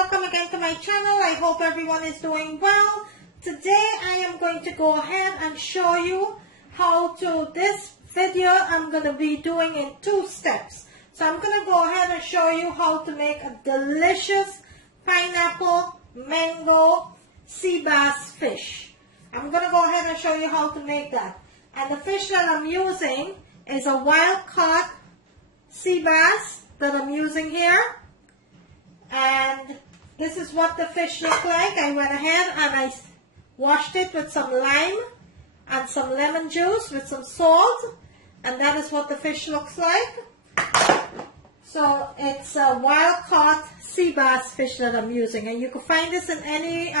welcome again to my channel. I hope everyone is doing well. Today I am going to go ahead and show you how to, this video I'm going to be doing in 2 steps. So I'm going to go ahead and show you how to make a delicious pineapple mango sea bass fish. I'm going to go ahead and show you how to make that. And the fish that I'm using is a wild caught sea bass that I'm using here. And this is what the fish look like. I went ahead and I washed it with some lime and some lemon juice with some salt, and that is what the fish looks like. So it's a wild caught sea bass fish that I'm using, and you can find this in any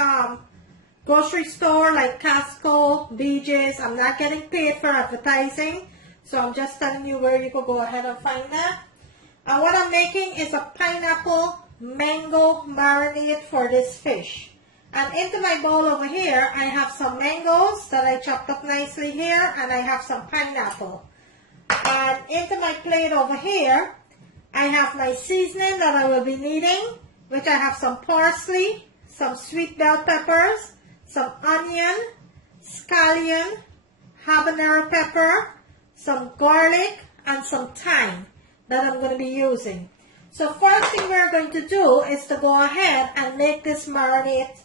grocery store like Costco, Veggies. I'm not getting paid for advertising, so I'm just telling you where you can go ahead and find that. And what I'm making is a pineapple mango marinade for this fish. And into my bowl over here, I have some mangoes that I chopped up nicely here, and I have some pineapple. And into my plate over here, I have my seasoning that I will be needing, which I have some parsley, some sweet bell peppers, some onion, scallion, habanero pepper, some garlic, and some thyme that I'm going to be using. So first thing we're going to do is to go ahead and make this marinade.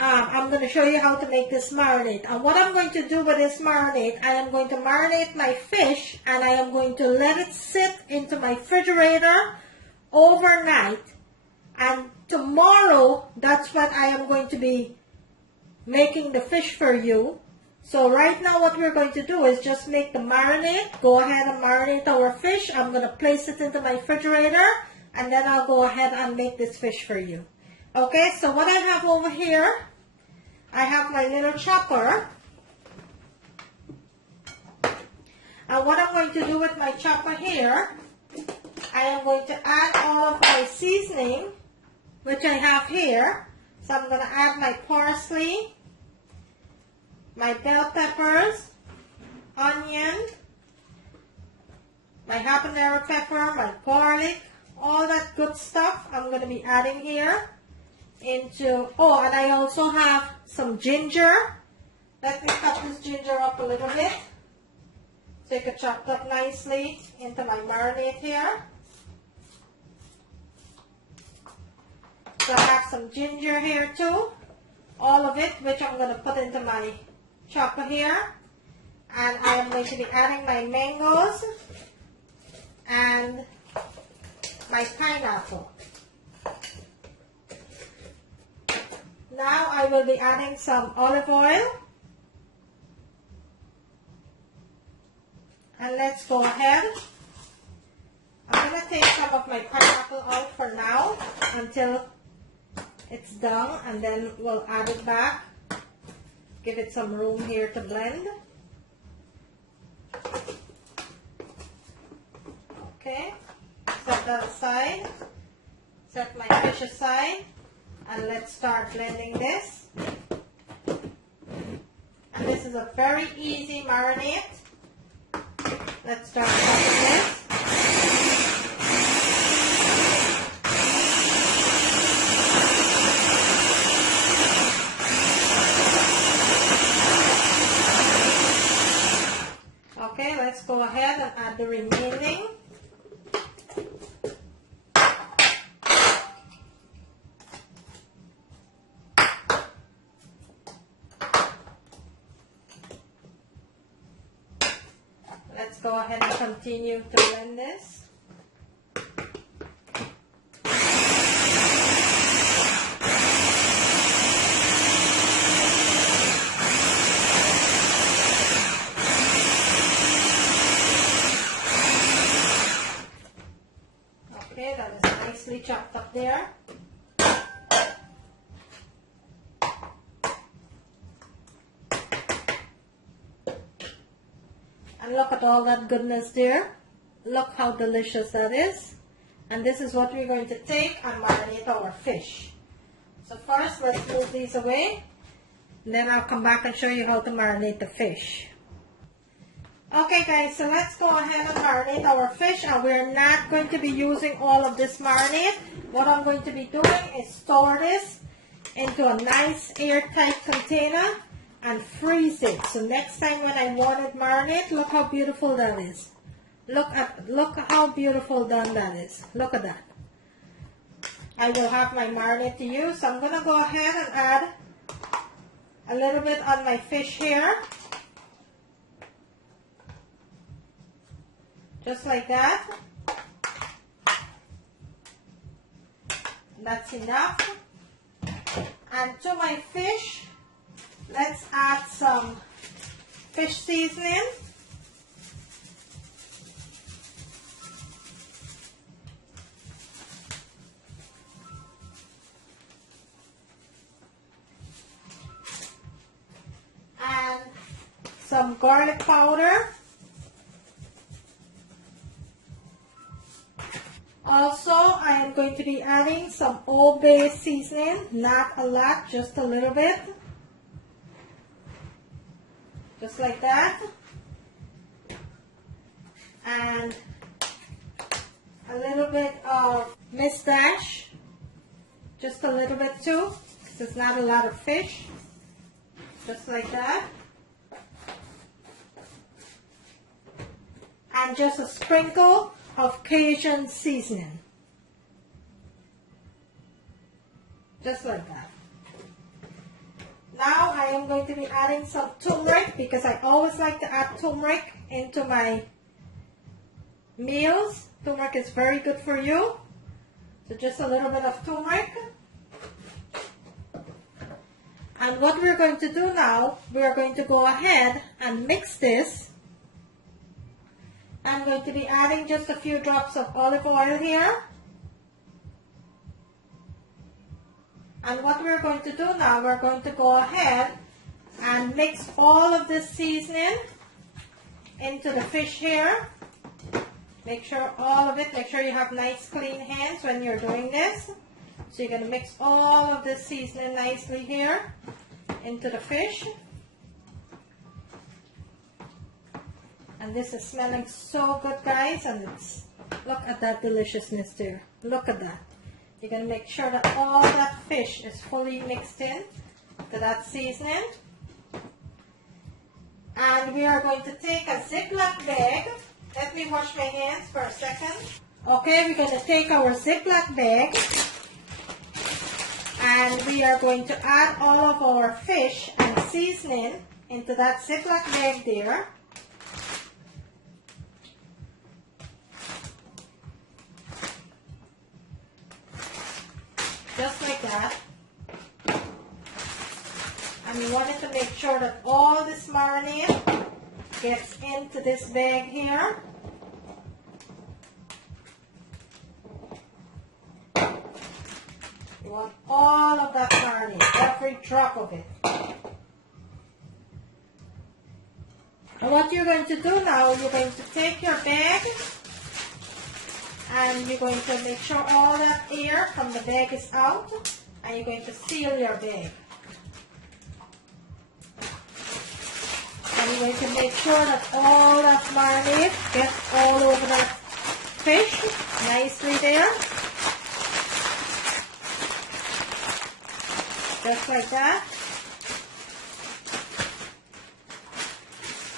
I'm going to show you how to make this marinade. And what I'm going to do with this marinade, I am going to marinate my fish, and I am going to let it sit into my refrigerator overnight. And tomorrow, that's when I am going to be making the fish for you. So right now what we're going to do is just make the marinade. Go ahead and marinate our fish. I'm going to place it into my refrigerator, and then I'll go ahead and make this fish for you. Okay, so what I have over here, I have my little chopper. And what I'm going to do with my chopper here, I am going to add all of my seasoning, which I have here. So I'm going to add my parsley, my bell peppers, onion, my habanero pepper, my garlic, all that good stuff I'm going to be adding here into, oh, and I also have some ginger. Let me cut this ginger up a little bit so it can chop up nicely into my marinade here. So I have some ginger here too, all of it, which I'm going to put into my chopper here. And I am going to be adding my mangoes and my pineapple. Now I will be adding some olive oil. And let's go ahead. I'm going to take some of my pineapple out for now until it's done, and then we'll add it back. Give it some room here to blend. Okay, set that aside. Set my fish aside, and let's start blending this. And this is a very easy marinade. Let's start cooking this. Okay, let's go ahead and add the remaining. Let's go ahead and continue to blend this. Okay, that is nicely chopped up there. And look at all that goodness there. Look how delicious that is. And this is what we're going to take and marinate our fish. So first, let's move these away. And then I'll come back and show you how to marinate the fish. Okay guys, so let's go ahead and marinate our fish, and we're not going to be using all of this marinade. what I'm going to be doing is store this into a nice airtight container and freeze it. So next time when I want it marinate, look how beautiful that is. Look how beautiful done that is. Look at that. I will have my marinade to use. So I'm going to go ahead and add a little bit on my fish here. Just like that. That's enough. And to my fish, let's add some fish seasoning. And some garlic powder. Also, I am going to be adding some Old Bay seasoning, not a lot, just a little bit. Just like that. And a little bit of Miss Dash, just a little bit too, because there's not a lot of fish. Just like that. And just a sprinkle of Cajun seasoning. Just like that. Now I am going to be adding some turmeric, because I always like to add turmeric into my meals. Turmeric is very good for you. So just a little bit of turmeric. And what we're going to do now, we're going to go ahead and mix this. I'm going to be adding just a few drops of olive oil here. And what we're going to do now, we're going to go ahead and mix all of this seasoning into the fish here. Make sure all of it, make sure you have nice clean hands when you're doing this. So you're going to mix all of this seasoning nicely here into the fish. And this is smelling so good, guys, and look at that deliciousness there. Look at that. You're going to make sure that all that fish is fully mixed in to that seasoning. And we are going to take a Ziploc bag. Let me wash my hands for a second. Okay, we're going to take our Ziploc bag and we are going to add all of our fish and seasoning into that Ziploc bag there. Just like that. And we wanted to make sure that all this marinade gets into this bag here. You want all of that marinade, every drop of it. And what you're going to do now, you're going to take your bag and you're going to make sure all that air from the bag is out, and you're going to seal your bag. And you're going to make sure that all that marinade gets all over that fish nicely there. Just like that.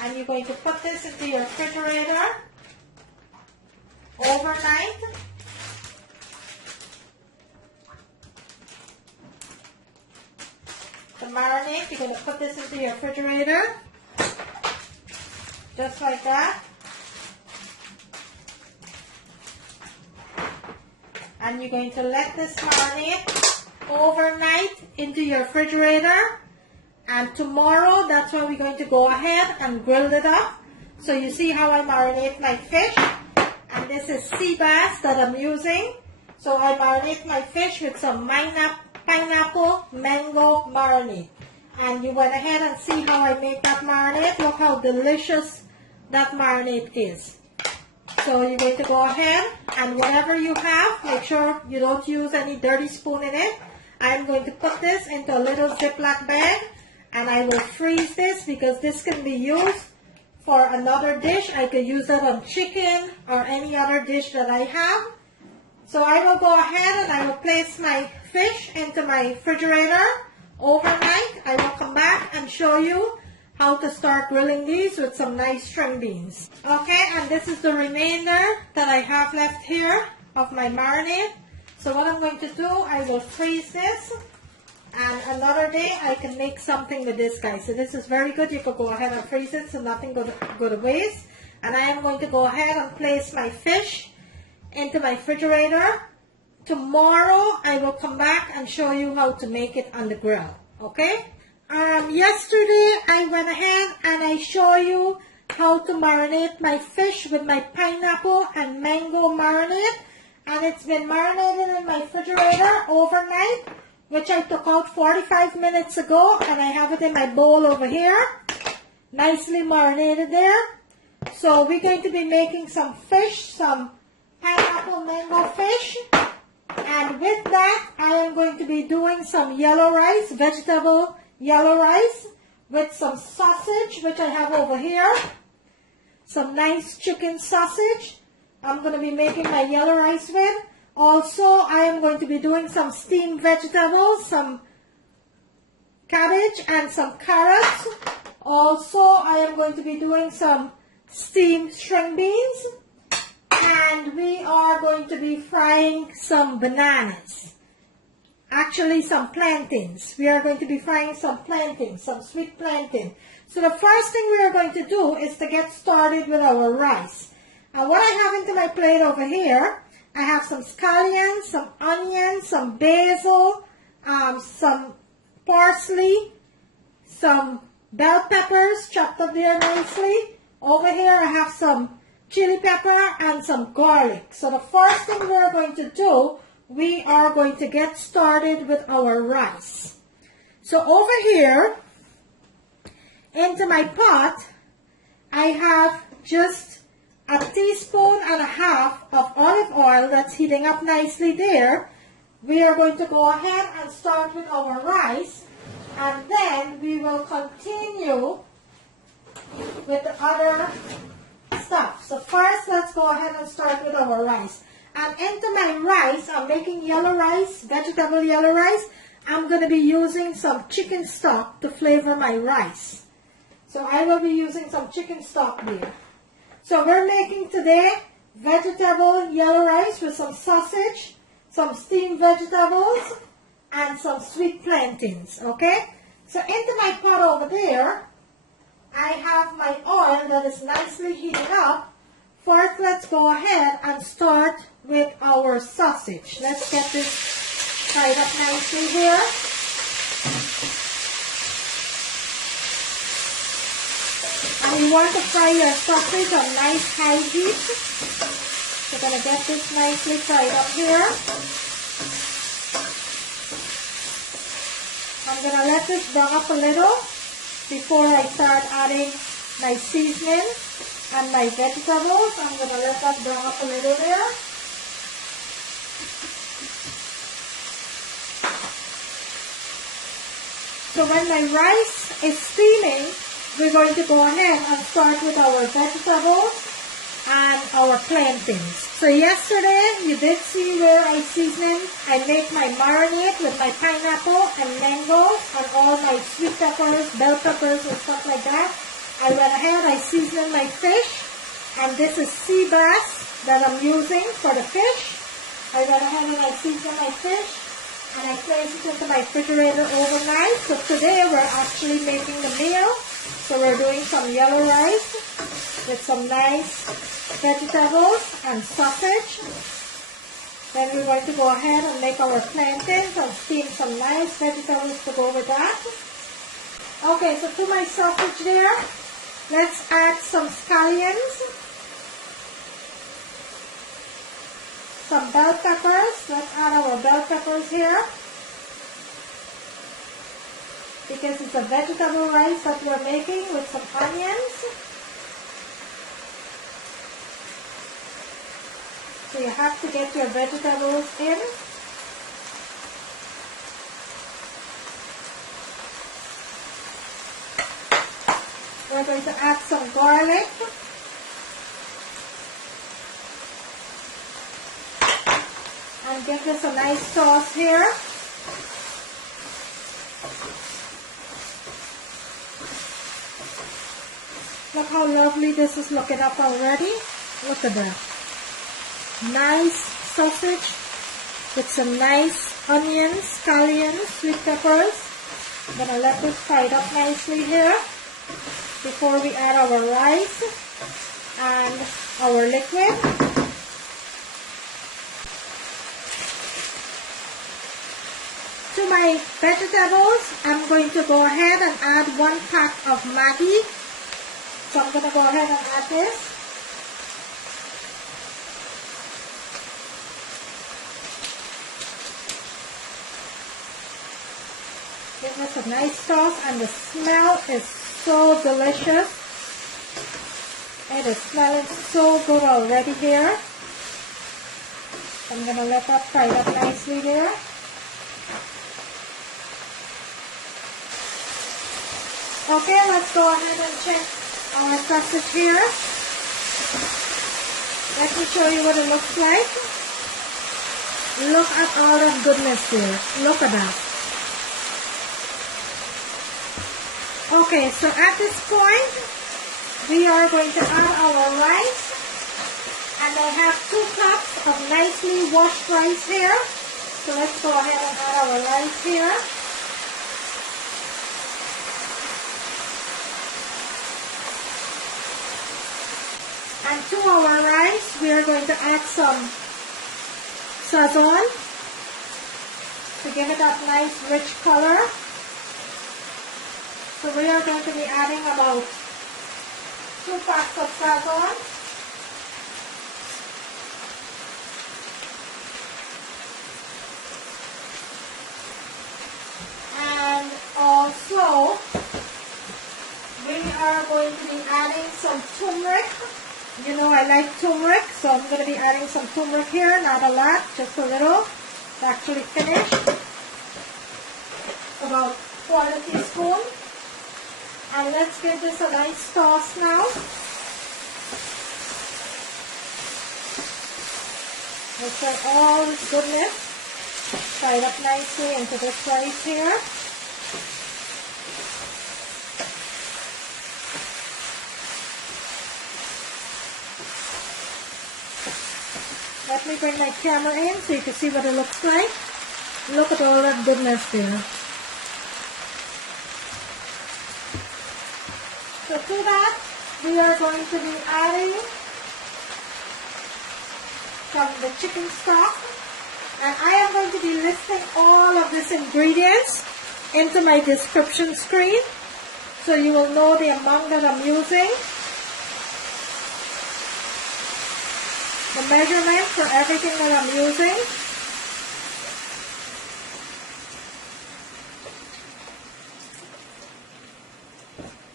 And you're going to put this into your refrigerator overnight. The marinade, you're going to put this into your refrigerator. Just like that. And you're going to let this marinade overnight into your refrigerator. And tomorrow, that's when we're going to go ahead and grill it up. So you see how I marinate my fish. And this is sea bass that I'm using. So I marinate my fish with some pineapple mango marinade. And you went ahead and see how I make that marinade. Look how delicious that marinade is. So you're going to go ahead and whatever you have, make sure you don't use any dirty spoon in it. I'm going to put this into a little Ziploc bag and I will freeze this because this can be used for another dish. I could use that on chicken or any other dish that I have. So I will go ahead and I will place my fish into my refrigerator overnight. I will come back and show you how to start grilling these with some nice string beans. Okay, and this is the remainder that I have left here of my marinade. So what I'm going to do, I will freeze this, and another day I can make something with this, guys. So this is very good. You could go ahead and freeze it so nothing go to waste. And I am going to go ahead and place my fish into my refrigerator. Tomorrow I will come back and show you how to make it on the grill. Okay? Yesterday I went ahead and I show you how to marinate my fish with my pineapple and mango marinade, and it's been marinated in my refrigerator overnight, which I took out 45 minutes ago, and I have it in my bowl over here, nicely marinated there. So we're going to be making some fish, some pineapple mango fish, and with that I am going to be doing some yellow rice, vegetable yellow rice with some sausage, which I have over here, some nice chicken sausage I'm going to be making my yellow rice with. Also, I am going to be doing some steamed vegetables, some cabbage and some carrots. Also, I am going to be doing some steamed string beans, and we are going to be frying some bananas. Actually, some plantains. We are going to be frying some plantains, some sweet plantain. So the first thing we are going to do is to get started with our rice. And what I have into my plate over here, I have some scallions, some onions, some basil, some parsley, some bell peppers chopped up there nicely. Over here I have some chili pepper and some garlic. So the first thing we are going to do, we are going to get started with our rice. So over here, into my pot, I have just a teaspoon and a half of olive oil that's heating up nicely there. We are going to go ahead and start with our rice, and then we will continue with the other stuff. So first, let's go ahead and start with our rice. And into my rice, I'm making yellow rice, vegetable yellow rice. I'm going to be using some chicken stock to flavor my rice. So I will be using some chicken stock there. So we're making today vegetable yellow rice with some sausage, some steamed vegetables, and some sweet plantains, okay? So into my pot over there, I have my oil that is nicely heated up. First, let's go ahead and start with our sausage. Let's get this fried up nicely here. And you want to fry your sausage on nice high heat. We're going to get this nicely fried up here. I'm going to let this brown up a little before I start adding my seasoning and my vegetables. I'm going to let that brown up a little there. So when my rice is steaming, we're going to go ahead and start with our vegetables and our plantains. So yesterday, you did see where I make my marinade with my pineapple and mango and all my sweet peppers, bell peppers and stuff like that. I went ahead, I seasoned my fish, and this is sea bass that I'm using for the fish. I went ahead and I seasoned my fish, and I placed it into my refrigerator overnight. So today we're actually making the meal. So we're doing some yellow rice with some nice vegetables and sausage. Then we're going to go ahead and make our plantains and steam some nice vegetables to go with that. Okay, so to my sausage there, let's add some scallions, some bell peppers. Let's add our bell peppers here, because it's a vegetable rice that we're making with some onions. So you have to get your vegetables in. We're going to add some garlic. give this a nice toss here. Look how lovely this is looking up already. Look at that. Nice sausage with some nice onions, scallions, sweet peppers. I'm going to let this fry up nicely here before we add our rice and our liquid. To my vegetables, I'm going to go ahead and add 1 pack of Maggi. So I'm going to go ahead and add this. Give this a nice sauce, and the smell is so delicious. It is smelling so good already here. I'm going to let that fry up nicely there. Okay, let's go ahead and check our sausage here. Let me show you what it looks like. Look at all that goodness here. Look at that. Okay, so at this point, we are going to add our rice. And I have 2 cups of nicely washed rice here. So let's go ahead and add our rice here. And to our rice, we are going to add some sazon to give it that nice rich color. So we are going to be adding about 2 packs of sazon. And also, we are going to be adding some turmeric. You know I like turmeric, so I'm going to be adding some turmeric here, not a lot, just a little. It's actually finished. About 1/4 teaspoon. And let's give this a nice toss now. Let's get all this goodness fried up nicely into this rice here. Let me bring my camera in so you can see what it looks like. Look at all that goodness there. So to that, we are going to be adding some of the chicken stock. And I am going to be listing all of these ingredients into my description screen, so you will know the amount that I'm using. The measurement for everything that I'm using.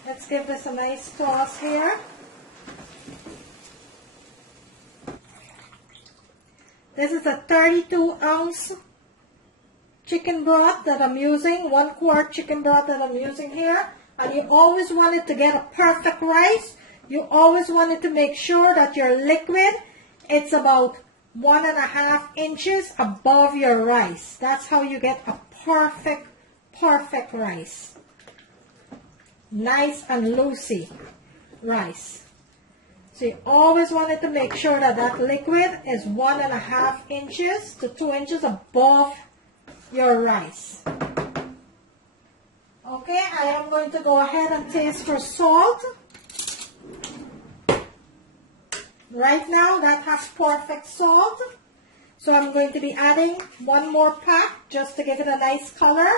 Let's give this a nice toss here. This is a 32-ounce chicken broth that I'm using, 1/4 chicken broth that I'm using here. And you always want it to get a perfect rice. You always want it to make sure that your liquid, it's about 1.5 inches above your rice. That's how you get a perfect rice. Nice and loosey rice. So you always wanted to make sure that that liquid is 1.5 inches to 2 inches above your rice. Okay, I am going to go ahead and taste for salt. Right now, that has perfect salt. So I'm going to be adding 1 more pack just to give it a nice color.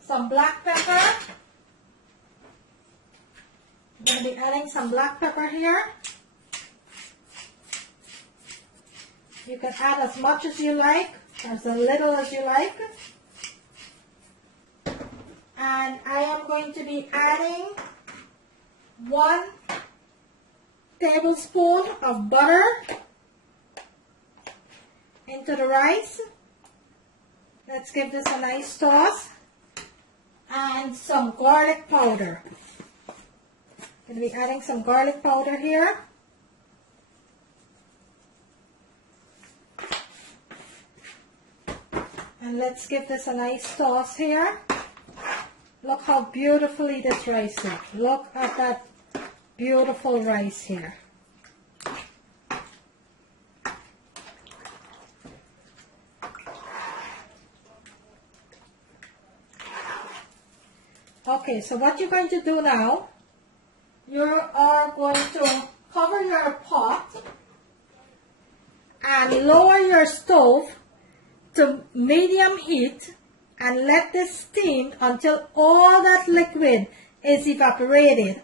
Some black pepper. I'm going to be adding some black pepper here. You can add as much as you like, as a little as you like. And I am going to be adding 1 tablespoon of butter into the rice. Let's give this a nice toss. And some garlic powder. I'm going to be adding some garlic powder here. And let's give this a nice toss here. Look how beautifully this rice is. Look at that beautiful rice here. Okay, so what you're going to do now, you are going to cover your pot and lower your stove to medium heat and let this steam until all that liquid is evaporated,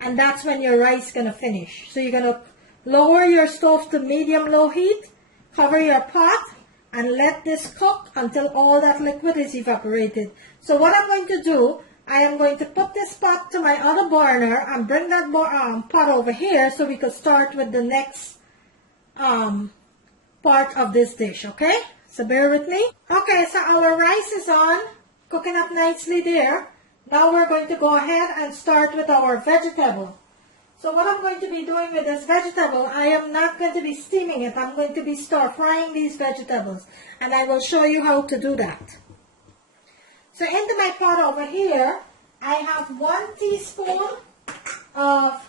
and that's when your rice is going to finish. So you're going to lower your stove to medium-low heat, cover your pot, and let this cook until all that liquid is evaporated. So what I'm going to do, I am going to put this pot to my other burner and bring that pot over here so we could start with the next part of this dish, okay? So bear with me. Okay, so our rice is on, cooking up nicely there. Now we're going to go ahead and start with our vegetable. So what I'm going to be doing with this vegetable, I am not going to be steaming it. I'm going to be stir frying these vegetables, and I will show you how to do that. So into my pot over here, I have 1 teaspoon of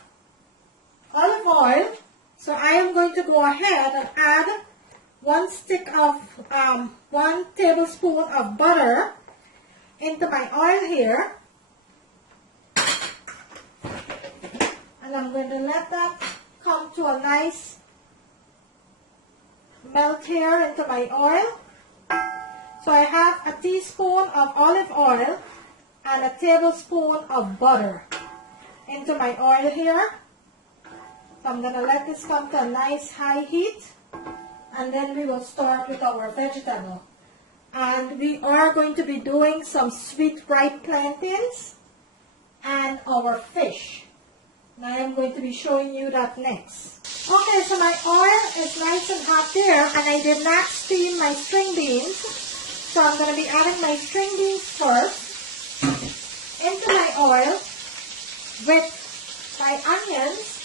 olive oil. So I am going to go ahead and add 1 tablespoon of butter into my oil here. And I'm going to let that come to a nice melt here into my oil. So I have a teaspoon of olive oil and a tablespoon of butter into my oil here. So I'm going to let this come to a nice high heat, and then we will start with our vegetable. And we are going to be doing some sweet ripe plantains and our fish. And I am going to be showing you that next. Okay, so my oil is nice and hot there, and I did not steam my string beans. So I'm going to be adding my string beans first into my oil with my onions.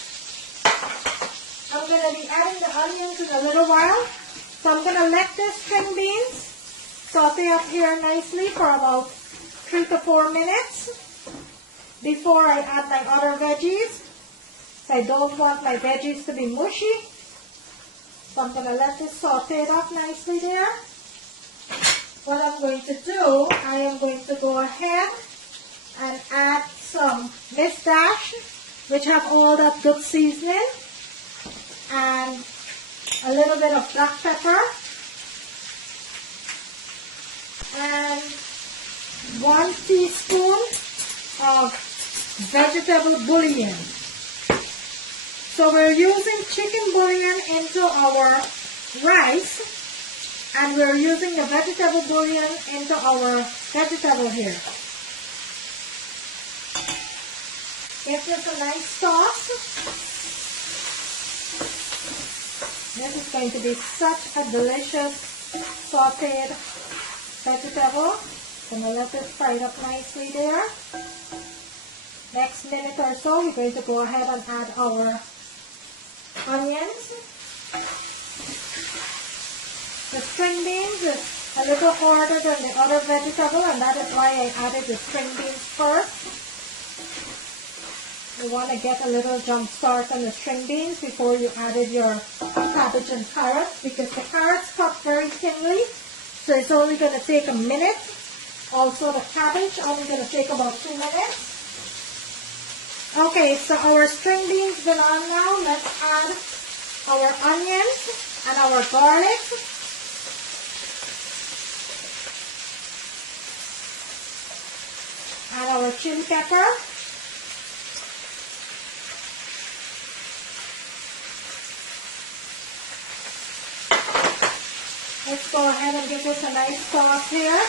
I'm going to be adding the onions in a little while. So I'm going to let the string beans saute up here nicely for about 3 to 4 minutes before I add my other veggies. So I don't want my veggies to be mushy. So I'm going to let this saute up nicely there. What I'm going to do, I am going to go ahead and add some Miss Dash, which have all that good seasoning, and a little bit of black pepper, and 1 teaspoon of vegetable bouillon. So we're using chicken bouillon into our rice, and we're using the vegetable bouillon into our vegetable here. Give this a nice toss. This is going to be such a delicious sautéed vegetable. I'm going to let this fry up nicely there. Next minute or so, we're going to go ahead and add our onions. The string beans is a little harder than the other vegetable, and that is why I added the string beans first. You want to get a little jump start on the string beans before you added your cabbage and carrots, because the carrots cut very thinly, so it's only going to take a minute. Also the cabbage only going to take about 2 minutes. Okay, so our string beans been on now. Let's add our onions and our garlic. And our chili pepper. Let's go ahead and give this a nice toss here.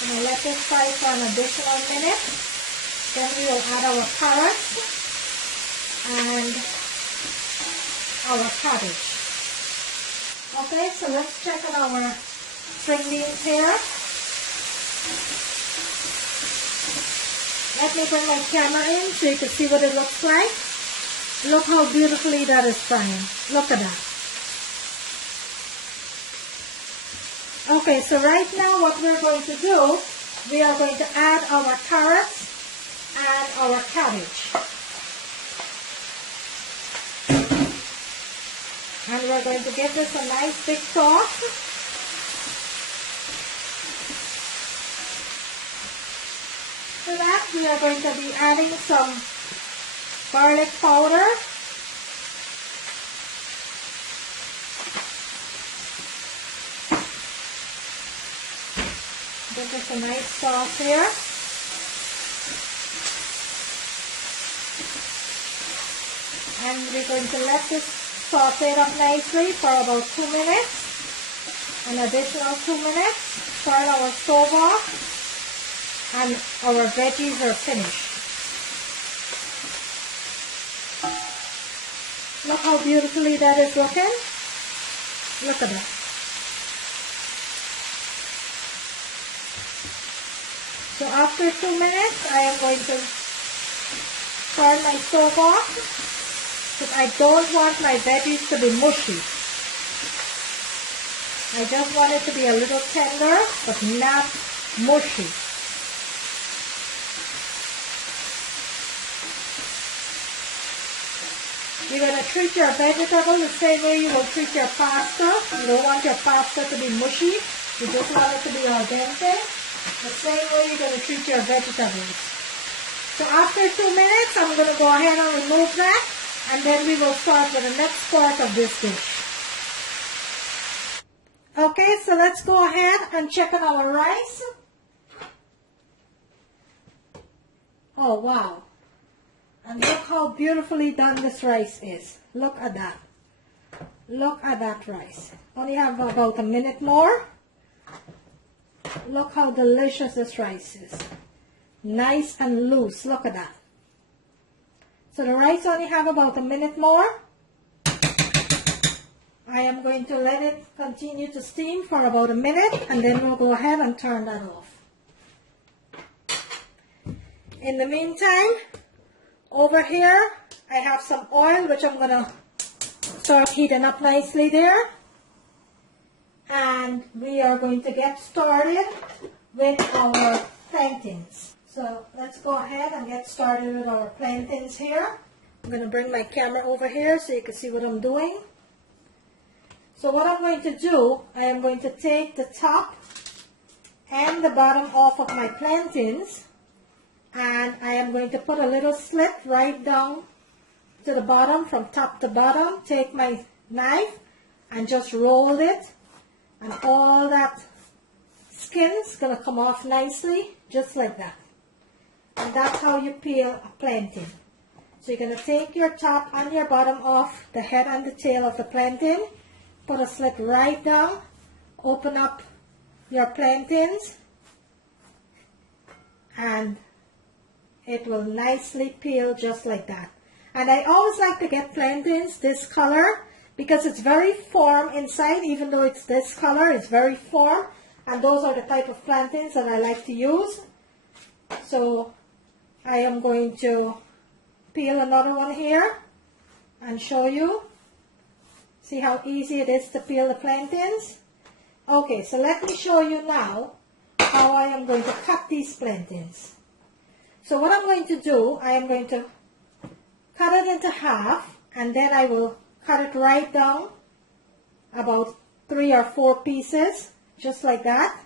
I'm going to let this fry for an additional minute. Then we will add our carrots and our cabbage. Okay, so let's check on our string beans here. Let me bring my camera in so you can see what it looks like. Look how beautifully that is frying. Look at that. Okay, so right now what we're going to do, we are going to add our carrots and our cabbage. And we're going to give this a nice big toss. To that, we are going to be adding some garlic powder. Give this a nice sauce here. And we're going to let this saute up nicely for about 2 minutes. An additional 2 minutes. Turn our stove off. And our veggies are finished. Look how beautifully that is looking. Look at that. So after 2 minutes, I am going to turn my stove off because I don't want my veggies to be mushy. I just want it to be a little tender but not mushy. You're going to treat your vegetable the same way you will treat your pasta. You don't want your pasta to be mushy. You just want it to be al dente. The same way you're going to treat your vegetables. So after 2 minutes, I'm going to go ahead and remove that. And then we will start with the next part of this dish. Okay, so let's go ahead and check on our rice. Oh, wow. And look how beautifully done this rice is. Look at that. Look at that rice. Only have about a minute more. Look how delicious this rice is. Nice and loose. Look at that. So the rice only have about a minute more. I am going to let it continue to steam for about a minute and then we'll go ahead and turn that off. In the meantime, over here, I have some oil which I'm going to start heating up nicely there. And we are going to get started with our plantains. So let's go ahead and get started with our plantains here. I'm going to bring my camera over here so you can see what I'm doing. So what I'm going to do, I am going to take the top and the bottom off of my plantains. And I am going to put a little slit right down to the bottom, from top to bottom. Take my knife and just roll it. And all that skin is going to come off nicely, just like that. And that's how you peel a plantain. So you're going to take your top and your bottom off the head and the tail of the plantain. Put a slit right down. Open up your plantains. And it will nicely peel just like that. And I always like to get plantains this color because it's very firm inside. Even though it's this color, it's very firm. And those are the type of plantains that I like to use. So I am going to peel another one here and show you. See how easy it is to peel the plantains? Okay, so let me show you now how I am going to cut these plantains. So what I'm going to do, I am going to cut it into half, and then I will cut it right down, about 3 or 4 pieces, just like that.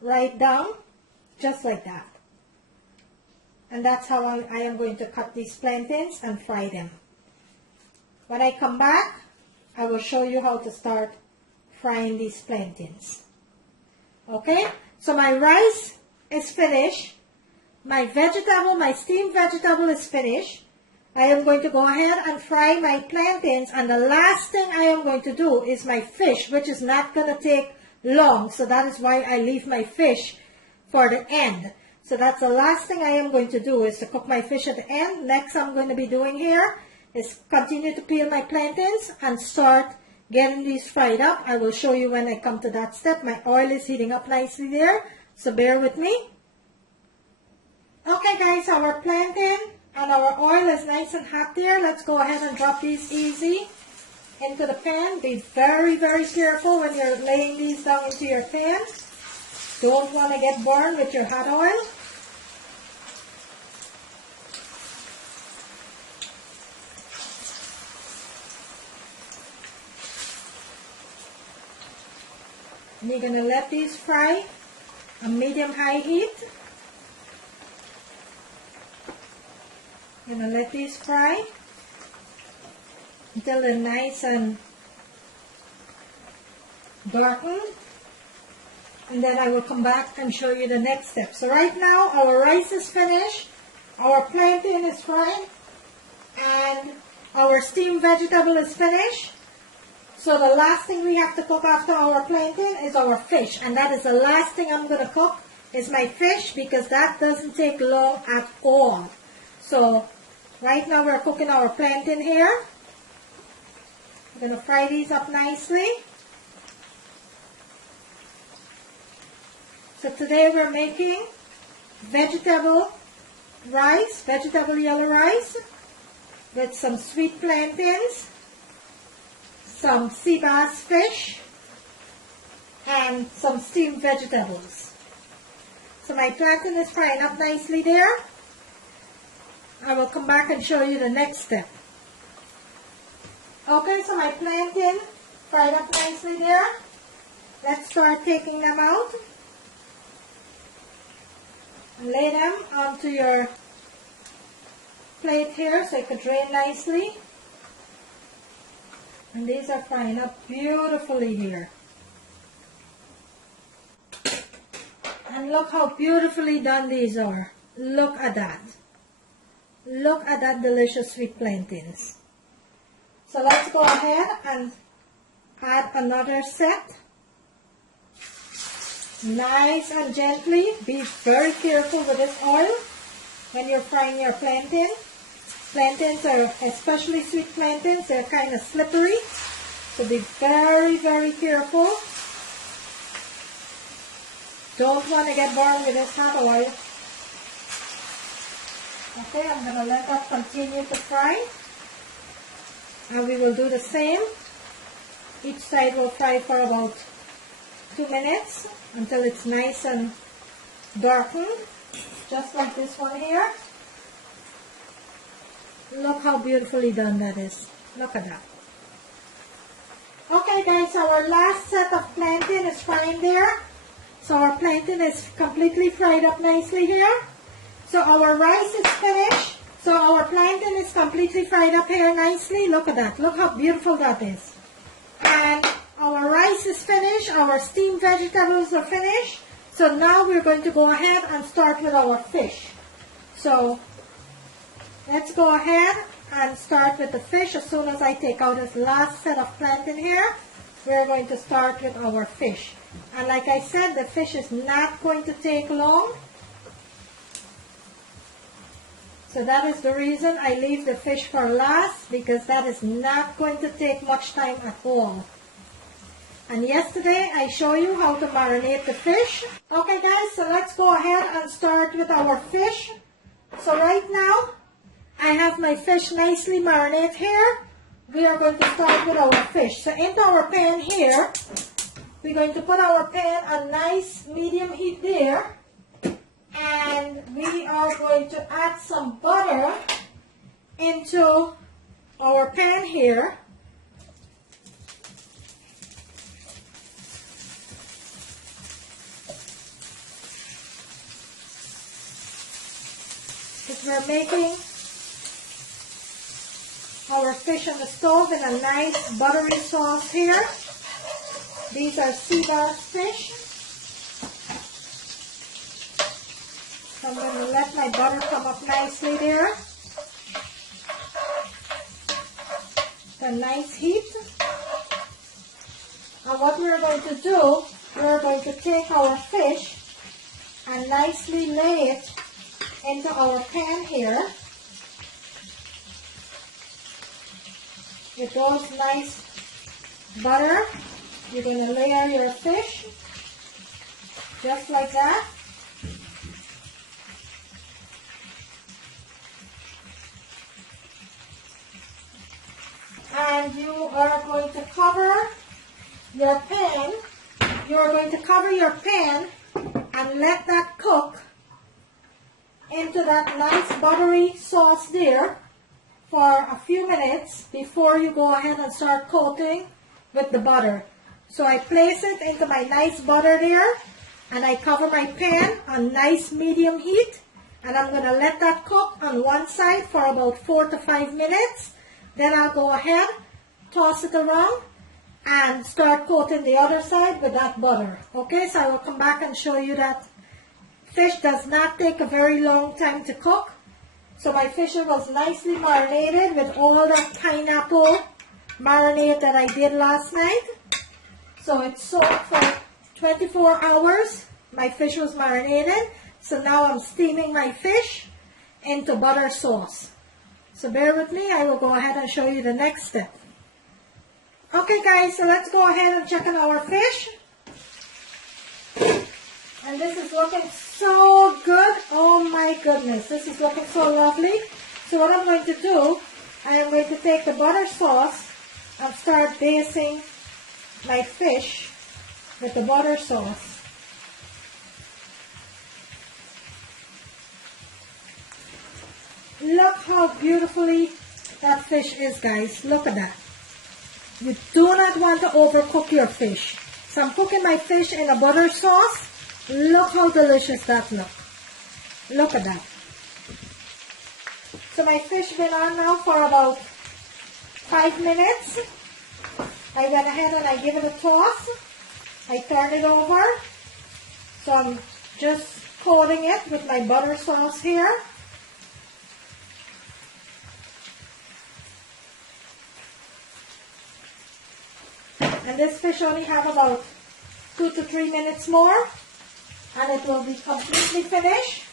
Right down, just like that. And that's how I am going to cut these plantains and fry them. When I come back, I will show you how to start frying these plantains. Okay, so my rice is finished. My vegetable, my steamed vegetable is finished. I am going to go ahead and fry my plantains, and the last thing I am going to do is my fish, which is not going to take long. So that is why I leave my fish for the end. So that's the last thing I am going to do, is to cook my fish at the end. Next I'm going to be doing here is continue to peel my plantains and start getting these fried up. I will show you when I come to that step. My oil is heating up nicely there, so bear with me. Okay guys, our plantain And our oil is nice and hot there. Let's go ahead and drop these easy into the pan. Be very, very careful when you're laying these down into your pan. Don't want to get burned with your hot oil. And you're going to let these fry on medium-high heat. You're going to let these fry until they're nice and darkened. And then I will come back and show you the next step. So right now our rice is finished, our plantain is fried, and our steamed vegetable is finished. So the last thing we have to cook after our plantain is our fish. And that is the last thing I'm going to cook is my fish, because that doesn't take long at all. So right now we're cooking our plantain here. We're going to fry these up nicely. So today we're making vegetable rice, vegetable yellow rice with some sweet plantains, some sea bass fish, and some steamed vegetables. So my plantain is frying up nicely there. I will come back and show you the next step. Okay, so my plantain fried up nicely there. Let's start taking them out. Lay them onto your plate here so it could drain nicely. And these are frying up beautifully here. And look how beautifully done these are. Look at that. Look at that delicious sweet plantains. So let's go ahead and add another set. Nice and gently. Be very careful with this oil when you're frying your plantain. Plantains are, especially sweet plantains, they're kind of slippery. So be very, very careful. Don't want to get burned with this hot oil. Okay, I'm going to let that continue to fry. And we will do the same. Each side will fry for about 2 minutes until it's nice and darkened, just like this one here. Look how beautifully done that is. Look at that. Okay guys, our last set of plantain is frying there. So our plantain is completely fried up nicely here. So our rice is finished. So our plantain is completely fried up here nicely. Look at that. Look how beautiful that is. And our rice is finished. Our steamed vegetables are finished. So now we're going to go ahead and start with our fish. So let's go ahead and start with the fish. As soon as I take out this last set of plantain here, we're going to start with our fish. And like I said, the fish is not going to take long. So that is the reason I leave the fish for last, because that is not going to take much time at all. And yesterday I show you how to marinate the fish. Okay guys, so let's go ahead and start with our fish. So right now I have my fish nicely marinated here. We are going to start with our fish. So into our pan here, we're going to put our pan on nice medium heat there. And we are going to add some butter into our pan here. Because we're making our fish on the stove in a nice buttery sauce here. These are sea bass fish. So I'm going to let my butter come up nicely there. A nice heat. And what we're going to do, we're going to take our fish and nicely lay it into our pan here. With those nice butter, you're going to layer your fish just like that. you are going to cover your pan. You are going to cover your pan and let that cook into that nice buttery sauce there for a few minutes before you go ahead and start coating with the butter. So I place it into my nice butter there, and I cover my pan on nice medium heat, and I'm going to let that cook on one side for about 4 to 5 minutes. Then I'll go ahead, toss it around, and start coating the other side with that butter. Okay, so I will come back and show you that. Fish does not take a very long time to cook. So my fish was nicely marinated with all that pineapple marinade that I did last night. So it soaked for 24 hours. My fish was marinated. So now I'm steaming my fish into butter sauce. So bear with me, I will go ahead and show you the next step. Okay guys, so let's go ahead and check on our fish. And this is looking so good. Oh my goodness, this is looking so lovely. So what I'm going to do, I am going to take the butter sauce and start basting my fish with the butter sauce. Look how beautifully that fish is, guys. Look at that. You do not want to overcook your fish. So I'm cooking my fish in a butter sauce. Look how delicious that looks. Look at that. So my fish been on now for about 5 minutes. I went ahead and I give it a toss. I turn it over. So I'm just coating it with my butter sauce here. And this fish only have about 2 to 3 minutes more, and it will be completely finished.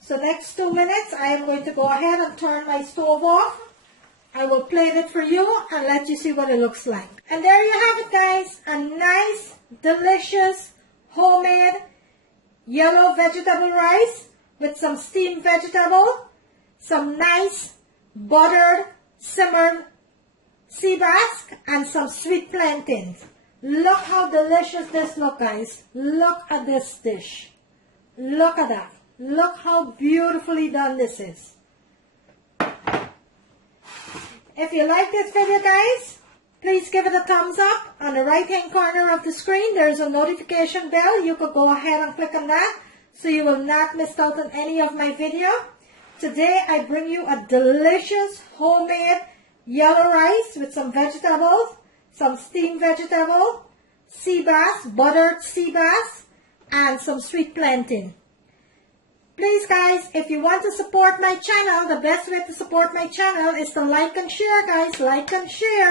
So next 2 minutes, I am going to go ahead and turn my stove off. I will plate it for you and let you see what it looks like. And there you have it, guys. A nice, delicious, homemade yellow vegetable rice with some steamed vegetable, some nice buttered, simmered sea bass, and some sweet plantains. Look how delicious this looks, guys. Look at this dish. Look at that. Look how beautifully done this is. If you like this video, guys, please give it a thumbs up. On the right hand corner of the screen, there is a notification bell. You could go ahead and click on that so you will not miss out on any of my video. Today I bring you a delicious homemade yellow rice with some vegetables, some steamed vegetable, sea bass, buttered sea bass, and some sweet plantain. Please guys, if you want to support my channel, the best way to support my channel is to like and share, guys. Like and share.